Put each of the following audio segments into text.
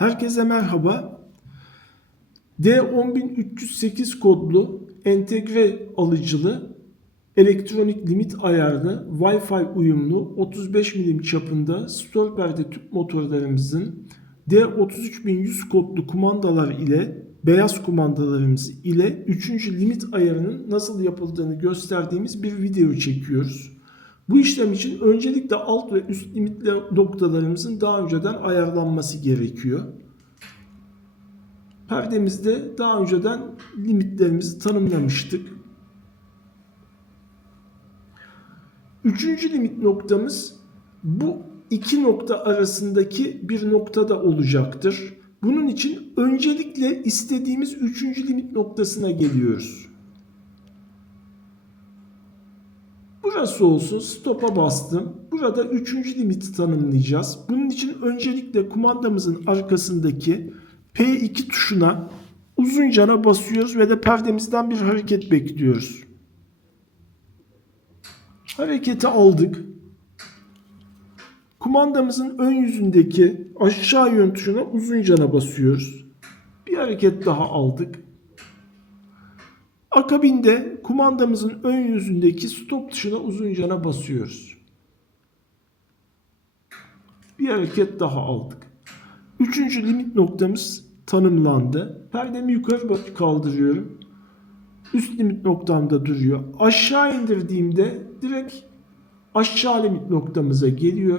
Herkese merhaba. D10308 kodlu entegre alıcılı elektronik limit ayarlı Wi-Fi uyumlu 35 milim çapında store perde tüp motorlarımızın D33100 kodlu kumandalar ile beyaz kumandalarımız ile 3. limit ayarının nasıl yapıldığını gösterdiğimiz bir video çekiyoruz. Bu işlem için öncelikle alt ve üst limit noktalarımızın daha önceden ayarlanması gerekiyor. Perdemizde daha önceden limitlerimizi tanımlamıştık. Üçüncü limit noktamız bu iki nokta arasındaki bir noktada olacaktır. Bunun için öncelikle istediğimiz üçüncü limit noktasına geliyoruz. Burası olsun. Stop'a bastım. Burada üçüncü limiti tanımlayacağız. Bunun için öncelikle kumandamızın arkasındaki P2 tuşuna uzuncana basıyoruz ve de perdemizden bir hareket bekliyoruz. Hareketi aldık. Kumandamızın ön yüzündeki aşağı yön tuşuna uzuncana basıyoruz. Bir hareket daha aldık. Akabinde kumandamızın ön yüzündeki stop tuşuna uzuncana basıyoruz. Bir hareket daha aldık. Üçüncü limit noktamız tanımlandı. Perdemi yukarı kaldırıyorum. Üst limit noktamda duruyor. Aşağı indirdiğimde direkt aşağı limit noktamıza geliyor.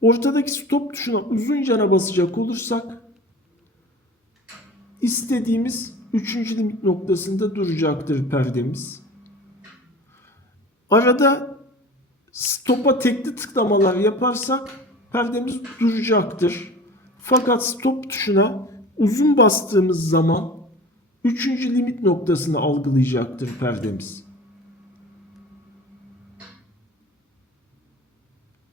Ortadaki stop tuşuna uzuncana basacak olursak istediğimiz 3. limit noktasında duracaktır perdemiz. Arada stop'a tekli tıklamalar yaparsak perdemiz duracaktır. Fakat stop tuşuna uzun bastığımız zaman 3. limit noktasını algılayacaktır perdemiz.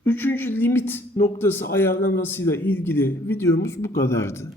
Üçüncü limit noktası ayarlamasıyla ilgili videomuz bu kadardı.